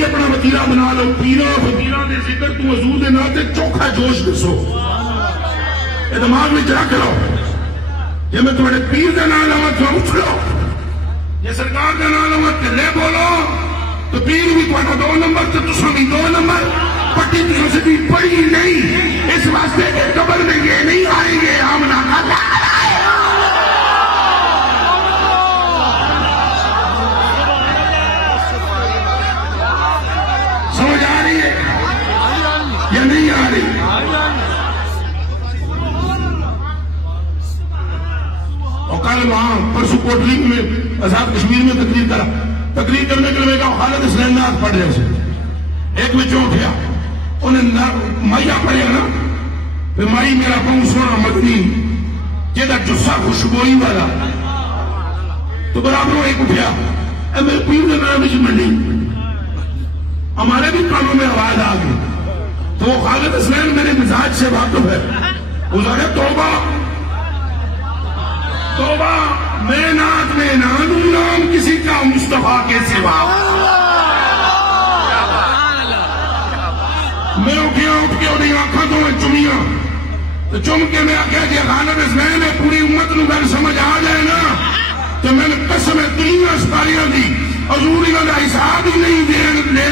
نہیں اپنا وتیرا بنا لو، پیرا فقیرہ دے ذکر تو حضور دے ناتے چوکھا جوش دسو، یہ دماغ میں رکھ لو، جی میں تمہارے پیر دے نام لوا تو اٹھ لو، یہ سرکار دے نام لوا تلے بولو تو پیر بھی تمہارا 2 نمبر تو تسا بھی 2 نمبر، پٹی تسا سے بھی پڑی نہیں، اس واسطے کہ قبر میں یہ نہیں آئیں گے آمنہ کا لعنت ہے۔ سمجھ آ رہی ہے یا نہیں آ رہی؟ اور کل وہاں پرسو کوٹلی میں آزاد کشمیر میں تقریر کرنے کے لیے کہا خالد حسین نعت پڑھ رہے تھے، ایک بچوں اٹھیا انہیں مائیا پڑھیا نا، پھر مائی میرا پاؤں سونا مدنی جیدہ جسا خوشبوئی والا، تو برابروں ایک اٹھیا اے میرے پیر نے میرا بچ منڈی، ہمارے بھی کانوں میں آواز آ گئی، تو وہ خالد حسین میرے مزاج سے واقف ہے، وہ کہا توبہ توبہ، میں نعت میں نہ دوں نام کسی کا مصطفیٰ کے سوا۔ میں اٹھ کے انہیں آنکھوں تو میں چمیاں تو چم کے میں آکھیا کہ خالد حسین ہے پوری امت نو گل سمجھ آ جائے نا تو میں نے قسم دنیا ستاریاں دی حضور انہوں نے حساب ہی نہیں دے